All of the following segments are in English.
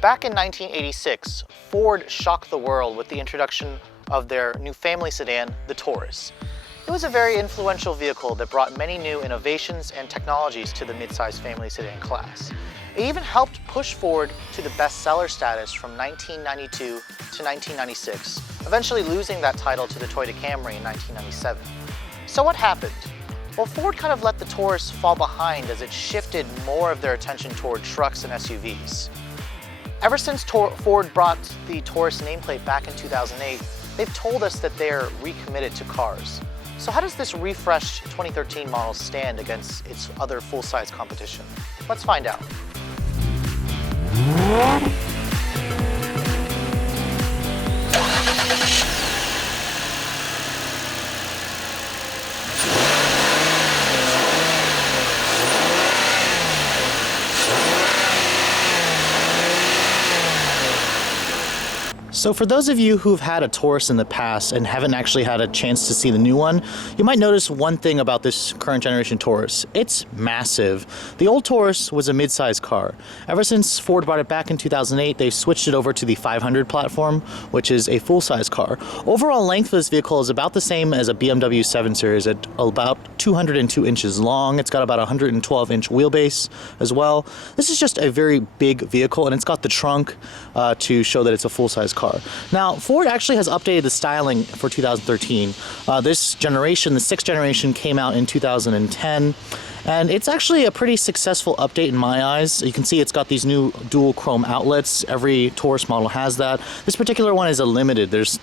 Back in 1986, Ford shocked the world with the introduction of their new family sedan, the Taurus. It was a very influential vehicle that brought many new innovations and technologies to the midsize family sedan class. It even helped push Ford to the bestseller status from 1992 to 1996, eventually losing that title to the Toyota Camry in 1997. So what happened? Well, Ford kind of let the Taurus fall behind as it shifted more of their attention toward trucks and SUVs. Ever since Ford brought the Taurus nameplate back in 2008, they've told us that they're recommitted to cars. So how does this refreshed 2013 model stand against its other full-size competition? Let's find out. So for those of you who've had a Taurus in the past and haven't actually had a chance to see the new one, you might notice one thing about this current generation Taurus. It's massive. The old Taurus was a mid-size car. Ever since Ford brought it back in 2008, they switched it over to the 500 platform, which is a full-size car. Overall length of this vehicle is about the same as a BMW 7 Series at about 202 inches long. It's got about a 112-inch wheelbase as well. This is just a very big vehicle, and it's got the trunk to show that it's a full-size car. Now, Ford actually has updated the styling for 2013. This generation, the 6th generation, came out in 2010. And it's actually a pretty successful update in my eyes. You can see it's got these new dual chrome outlets. Every Taurus model has that. This particular one is a limited. There's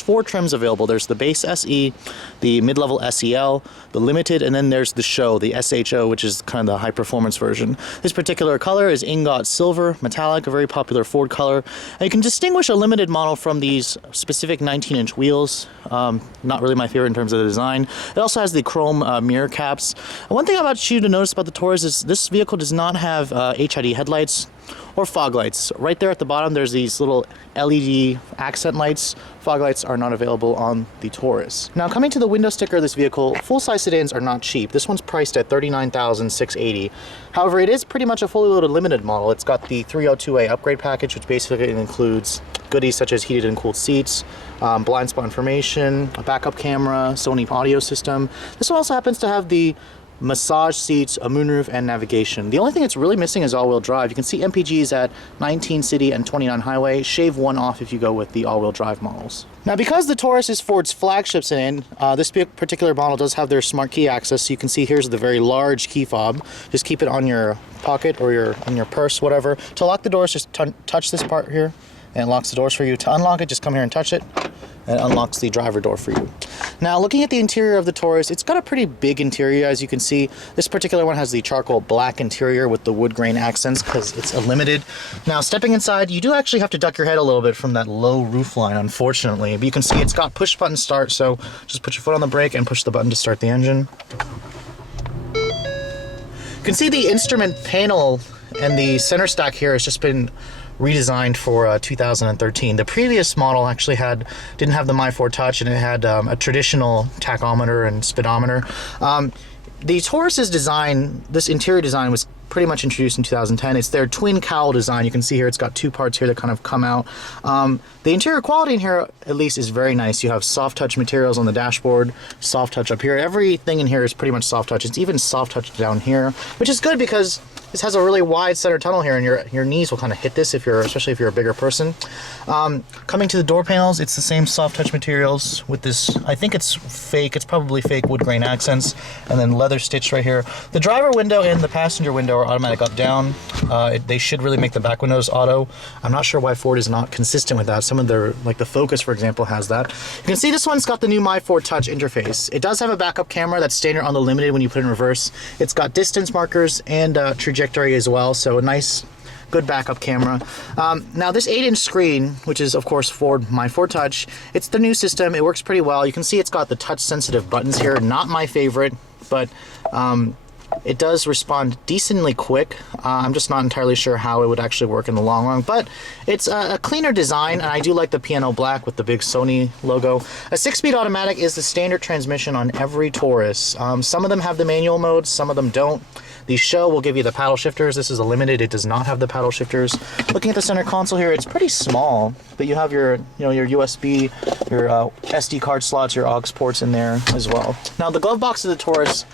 4 trims available. There's the base SE, the mid-level SEL, the limited, and then there's the show, the SHO, which is kind of the high performance version. This particular color is ingot silver, metallic, a very popular Ford color. And you can distinguish a limited model from these specific 19-inch wheels. Not really my favorite in terms of the design. It also has the chrome mirror caps. One thing about you to notice about the Taurus is this vehicle does not have HID headlights or fog lights. Right there at the bottom there's these little LED accent lights. Fog lights are not available on the Taurus. Now, coming to the window sticker of this vehicle, full-size sedans are not cheap. This one's priced at $39,680. However, it is pretty much a fully loaded limited model. It's got the 302A upgrade package, which basically includes goodies such as heated and cooled seats, blind spot information, a backup camera, Sony audio system. This one also happens to have the massage seats, a moonroof, and navigation. The only thing it's really missing is all-wheel drive. You can see MPGs at 19 city and 29 highway. Shave 1 off if you go with the all-wheel drive models. Now, because the Taurus is Ford's flagship sedan, this particular model does have their smart key access. So you can see here's the very large key fob. Just keep it on your pocket or in your purse, whatever. To lock the doors, just touch this part here, and it locks the doors for you. To unlock it, just come here and touch it, and it unlocks the driver door for you. Now, looking at the interior of the Taurus, it's got a pretty big interior, as you can see. This particular one has the charcoal black interior with the wood grain accents because it's a limited. Now, stepping inside, you do actually have to duck your head a little bit from that low roof line, unfortunately. But you can see it's got push button start, so just put your foot on the brake and push the button to start the engine. You can see the instrument panel and the center stack here has just been redesigned for 2013. The previous model actually didn't have the My Ford Touch, and it had a traditional tachometer and speedometer. The Taurus's design, this interior design, was pretty much introduced in 2010. It's their twin cowl design. You can see here it's got 2 parts here that kind of come out. The interior quality in here, at least, is very nice. You have soft touch materials on the dashboard, soft touch up here. Everything in here is pretty much soft touch. It's even soft touch down here, which is good because this has a really wide center tunnel here, and your knees will kind of hit this especially if you're a bigger person. Coming to the door panels, it's the same soft touch materials with this, I think it's fake, it's probably fake wood grain accents, and then leather stitched right here. The driver window and the passenger window are automatic up down. They should really make the back windows auto. I'm not sure why Ford is not consistent with that. Some of their, like the Focus, for example, has that. You can see this one's got the new My Ford Touch interface. It does have a backup camera that's standard on the Limited when you put it in reverse. It's got distance markers and trajectory as well, so a nice, good backup camera. Now, this 8-inch screen, which is of course My Ford Touch, it's the new system. It works pretty well. You can see it's got the touch sensitive buttons here. Not my favorite, but it does respond decently quick. I'm just not entirely sure how it would actually work in the long run, but it's a cleaner design, and I do like the piano black with the big Sony logo. A 6-speed automatic is the standard transmission on every Taurus. Some of them have the manual mode, some of them don't. The Show will give you the paddle shifters. This is a limited, it does not have the paddle shifters. Looking at the center console here, it's pretty small, but you have your, your USB, your SD card slots, your aux ports in there as well. Now the glove box of the Taurus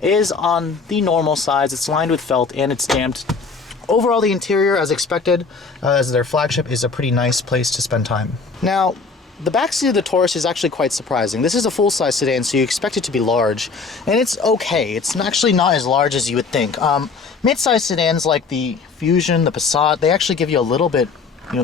is on the normal size. It's lined with felt and it's damped. Overall, the interior, as expected, as their flagship, is a pretty nice place to spend time. Now, the backseat of the Taurus is actually quite surprising. This is a full-size sedan, so you expect it to be large, and it's okay. It's actually not as large as you would think. Mid-size sedans like the Fusion, the Passat, they actually give you a little bit,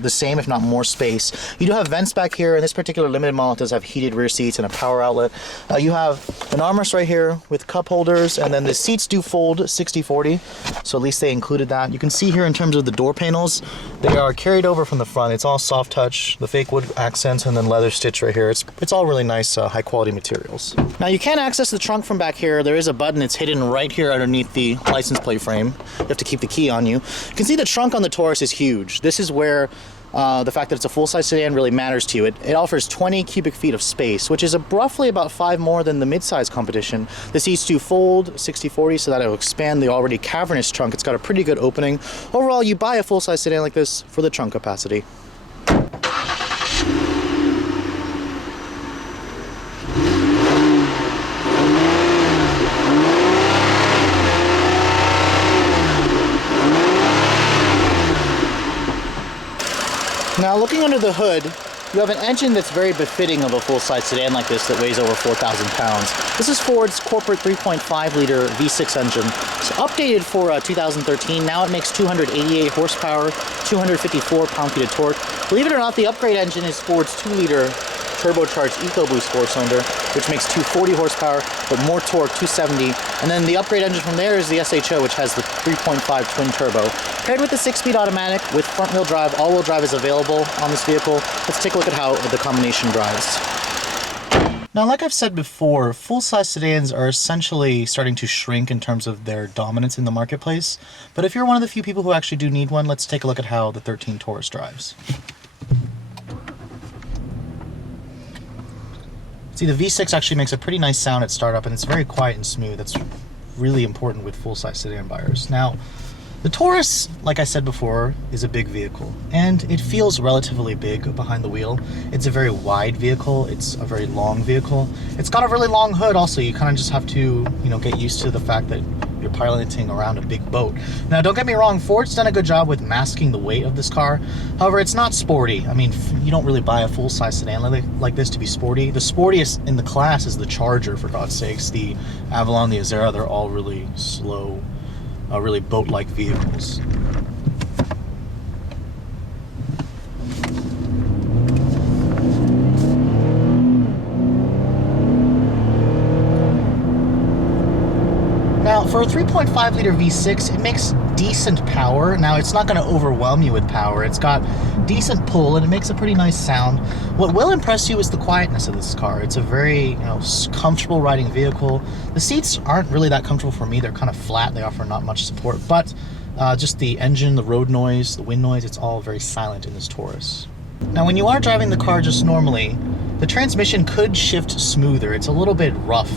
the same, if not more space. You do have vents back here, and this particular limited model does have heated rear seats and a power outlet. You have an armrest right here with cup holders, and then the seats do fold 60/40, so at least they included that. You can see here in terms of the door panels, they are carried over from the front. It's all soft touch, the fake wood accents, and then leather stitch right here. It's all really nice, high quality materials. Now you can access the trunk from back here. There is a button, it's hidden right here underneath the license plate frame. You have to keep the key on you. You can see the trunk on the Taurus is huge. This is where the fact that it's a full-size sedan really matters to you. It offers 20 cubic feet of space, which is roughly about 5 more than the mid-size competition. The seats do fold 60/40, so that it'll expand the already cavernous trunk. It's got a pretty good opening. Overall, you buy a full-size sedan like this for the trunk capacity. Now, looking under the hood, you have an engine that's very befitting of a full-size sedan like this that weighs over 4,000 pounds. This is Ford's corporate 3.5-liter V6 engine. It's updated for 2013. Now it makes 288 horsepower, 254 pound-feet of torque. Believe it or not, the upgrade engine is Ford's 2-liter turbocharged EcoBoost 4-cylinder, which makes 240 horsepower, but more torque, 270. And then the upgrade engine from there is the SHO, which has the 3.5 twin turbo. Paired with the 6-speed automatic with front-wheel drive, all-wheel drive is available on this vehicle. Let's take a look at how the combination drives. Now, like I've said before, full-size sedans are essentially starting to shrink in terms of their dominance in the marketplace. But if you're one of the few people who actually do need one, let's take a look at how the 13 Taurus drives. See, the V6 actually makes a pretty nice sound at startup, and it's very quiet and smooth. That's really important with full-size sedan buyers. Now, the Taurus, like I said before, is a big vehicle, and it feels relatively big behind the wheel. It's a very wide vehicle. It's a very long vehicle. It's got a really long hood also. You kind of just have to, get used to the fact that you're piloting around a big boat. Now, don't get me wrong, Ford's done a good job with masking the weight of this car. However, it's not sporty. I mean, you don't really buy a full-size sedan like this to be sporty. The sportiest in the class is the Charger, for God's sakes. The Avalon, the Azera, they're all really slow, really boat-like vehicles. Now, for a 3.5-liter V6, it makes decent power. Now, it's not going to overwhelm you with power. It's got decent pull, and it makes a pretty nice sound. What will impress you is the quietness of this car. It's a very, comfortable riding vehicle. The seats aren't really that comfortable for me. They're kind of flat. They offer not much support, but just the engine, the road noise, the wind noise, it's all very silent in this Taurus. Now, when you are driving the car just normally, the transmission could shift smoother. It's a little bit rough,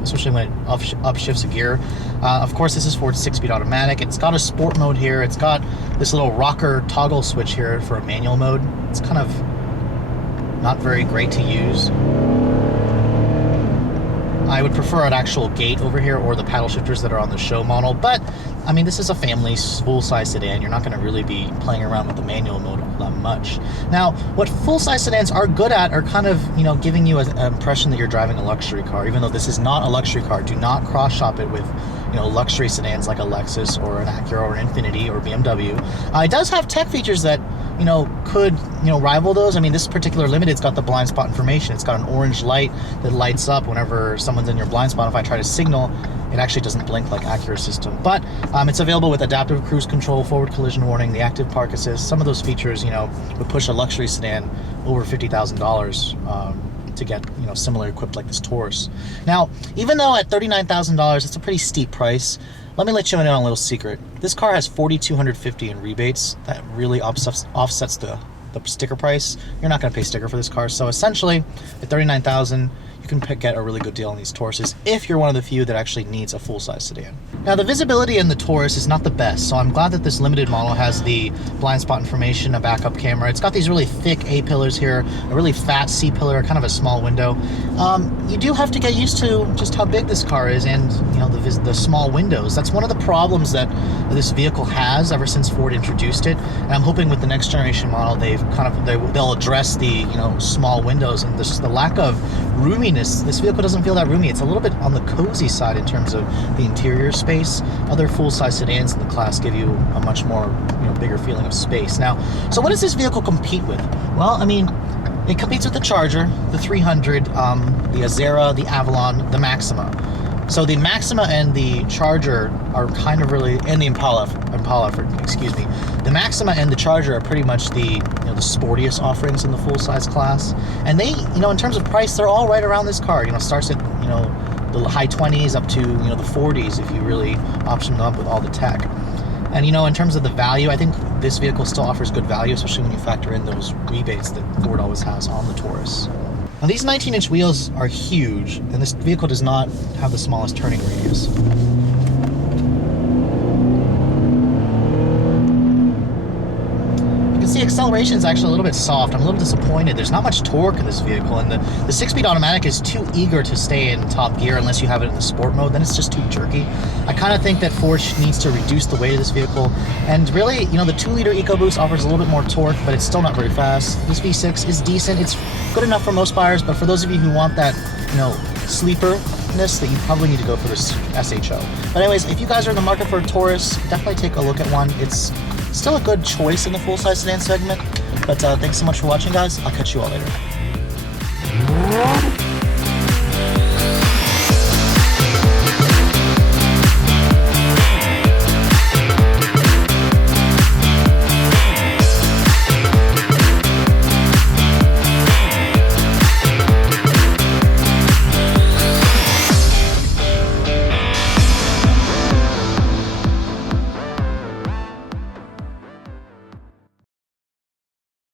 especially when it upshifts a gear. Of course, this is Ford's 6-speed automatic. It's got a sport mode here. It's got this little rocker toggle switch here for a manual mode. It's kind of not very great to use. I would prefer an actual gate over here or the paddle shifters that are on the Show model, but I mean, this is a family full-size sedan. You're not going to really be playing around with the manual mode all that much. Now, what full-size sedans are good at are kind of, giving you an impression that you're driving a luxury car. Even though this is not a luxury car, do not cross-shop it with, luxury sedans like a Lexus or an Acura or an Infiniti or BMW. It does have tech features that, could, rival those. I mean, this particular Limited's got the blind spot information. It's got an orange light that lights up whenever someone's in your blind spot. If I try to signal, it actually doesn't blink like Acura's system. But it's available with adaptive cruise control, forward collision warning, the active park assist. Some of those features, would push a luxury sedan over $50,000 to get, similar equipped like this Taurus. Now, even though at $39,000, it's a pretty steep price, let me let you in on a little secret. This car has $4,250 in rebates. That really offsets the sticker price. You're not going to pay sticker for this car. So essentially, at $39,000, you you can get a really good deal on these Tauruses if you're one of the few that actually needs a full-size sedan. Now, the visibility in the Taurus is not the best, so I'm glad that this limited model has the blind spot information, a backup camera. It's got these really thick A-pillars here, a really fat C-pillar, kind of a small window. You do have to get used to just how big this car is and, you know, the small windows. That's one of the problems that this vehicle has ever since Ford introduced it, and I'm hoping with the next generation model they'll address the, you know, small windows and the lack of roominess. This vehicle doesn't feel that roomy. It's a little bit on the cozy side in terms of the interior space. Other full-size sedans in the class give you a much more, you know, bigger feeling of space. Now, so what does this vehicle compete with? Well, I mean, it competes with the Charger, the 300, the Azera, the Avalon, the Maxima. So the Maxima and the Charger are kind of really, and the Impala, excuse me. The Maxima and the Charger are pretty much the, you know, the sportiest offerings in the full-size class. And they, you know, in terms of price, they're all right around this car. You know, starts at, you know, the high 20s up to, you know, the 40s if you really option them up with all the tech. And, you know, in terms of the value, I think this vehicle still offers good value, especially when you factor in those rebates that Ford always has on the Taurus. Now, these 19-inch wheels are huge, and this vehicle does not have the smallest turning radius. You can see acceleration is actually a little bit soft. I'm a little disappointed. There's not much torque in this vehicle, and the 6-speed automatic is too eager to stay in top gear unless you have it in the sport mode. Then it's just too jerky. I kind of think that Ford needs to reduce the weight of this vehicle, and really, you know, the 2-liter EcoBoost offers a little bit more torque, but it's still not very fast. This V6 is decent. It's good enough for most buyers, but for those of you who want that, you know, sleeperness, that you probably need to go for this SHO. But anyways, if you guys are in the market for a Taurus, definitely take a look at one. It's still a good choice in the full-size sedan segment. But thanks so much for watching, guys. I'll catch you all later.